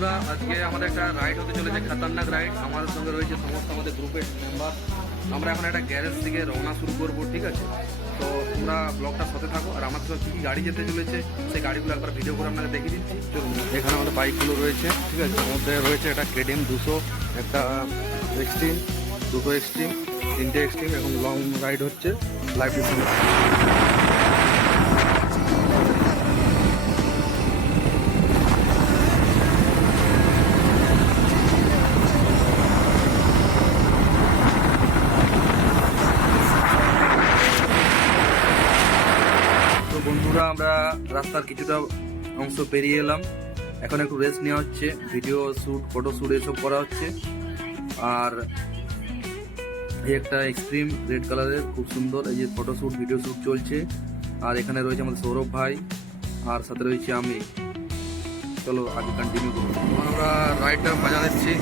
বন্ধুরা, আজকে আমাদের একটা রাইড হতে চলেছে, খতরনাক রাইড। আমাদের সঙ্গে রয়েছে সমস্ত আমাদের গ্রুপের মেম্বার। আমরা এখন একটা গ্যারেজ থেকে রওনা শুরু করবো, ঠিক আছে? তো তোমরা ব্লগটার সাথে থাকো, আর আমার সঙ্গে কী কী গাড়ি যেতে চলেছে সেই গাড়িগুলো একবার ভিডিও করে আপনাকে দেখিয়ে দিচ্ছি। চলুন, এখানে আমাদের বাইকগুলো রয়েছে, ঠিক আছে? তার মধ্যে রয়েছে একটা কেটিএম 200, একটা এক্সট্রিম, দুটো এক্সট্রিম, তিনটে এক্সট্রিম। এখন লং রাইড হচ্ছে লাইভ ডিসেন্ট। বন্ধুরা, আমরা রাস্তার কিছুটা অংশ পেরিয়ে এলাম। এখন একটু রেস্ট নেওয়া হচ্ছে, ভিডিও শ্যুট, ফটো শ্যুট এসব করা হচ্ছে। আর এই একটা এক্সট্রিম রেড কালারের, খুব সুন্দর, এই যে ফটো শ্যুট, ভিডিও শ্যুট চলছে। আর এখানে রয়েছে আমাদের সৌরভ ভাই, আর সাথে রয়েছে আমি। চলো আগে কন্টিনিউ করবো। আমরা রাইডটা বাজা দিচ্ছি।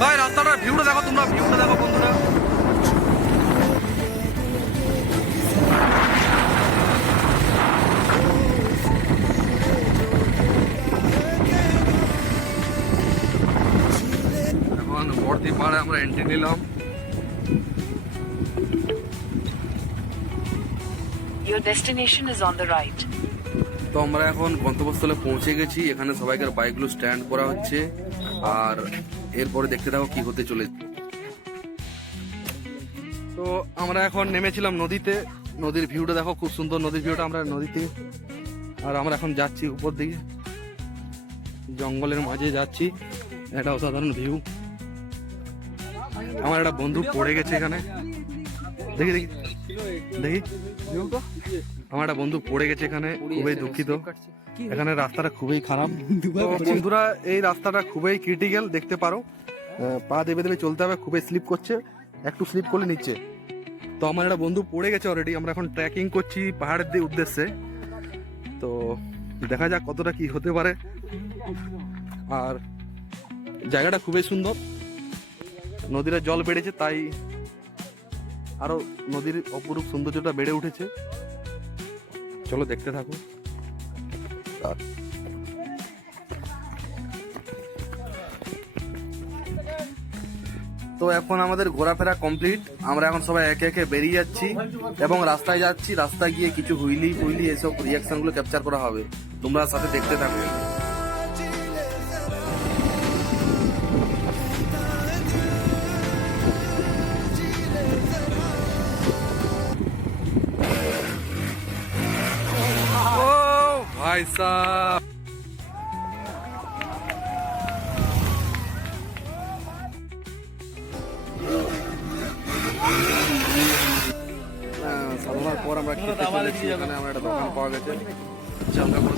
ভাই রাস্তাটার ভিউটা দেখো, তোমরা ভিউটা দেখো বন্ধুরা। এখন বর্তি পাহাড়ে আমরা এন্ট্রি নিলাম। Your destination is on the right. তো আমরা এখন গন্তব্যস্থলে পৌঁছে গেছি। এখানে সবাইকার বাইকগুলো স্ট্যান্ড করা হচ্ছে, আর এরপরে দেখতে থাকো কি হতে চলেছে। তো আমরা এখন নেমেছিলাম নদীতে। নদীর ভিউটা দেখো, খুব সুন্দর নদীর ভিউটা। আমরা নদীতে, আর আমরা এখন যাচ্ছি উপর দিকে, জঙ্গলের মাঝে যাচ্ছি। একটা অসাধারণ ভিউ। আমার একটা বন্ধু পড়ে গেছে এখানে, দেখি দেখি দেখি। আমার একটা বন্ধু পড়ে গেছে এখানে, খুবই দুঃখিত। এখানে রাস্তাটা খুবই খারাপ। বন্ধুরা, এই রাস্তাটা খুবই ক্রিটিক্যাল, দেখতে পারো। পা দেবে দিলে চলতে হবে, খুবই স্লিপ করছে, একটু স্লিপ করলে নিচে। তো আমার একটা বন্ধু পড়ে গেছে অলরেডি। আমরা এখন ট্রেকিং করছি পাহাড়ের দিকে উদ্দেশ্যে। তো দেখা যাক কতটা কি হতে পারে। আর জায়গাটা খুবই সুন্দর, নদীর জল বেড়েছে, তাই আরো নদীর অপরূপ সৌন্দর্যটা বেড়ে উঠেছে। চলো দেখতে থাকো। তো এখন আমাদের ঘোরাফেরা কমপ্লিট। আমরা এখন সবাই একে একে বেরিয়ে যাচ্ছি এবং রাস্তায় যাচ্ছি। রাস্তায় গিয়ে কিছু হুইলি ফুইলি এসব রিয়াকশন গুলো ক্যাপচার করা হবে, তোমরা সাথে দেখতে থাকো। भाई साहब, সাধনার পর আমরা খেতে চলেছি। এখানে আমরা একটা দোকান পাওয়া গেছে, চালকা করে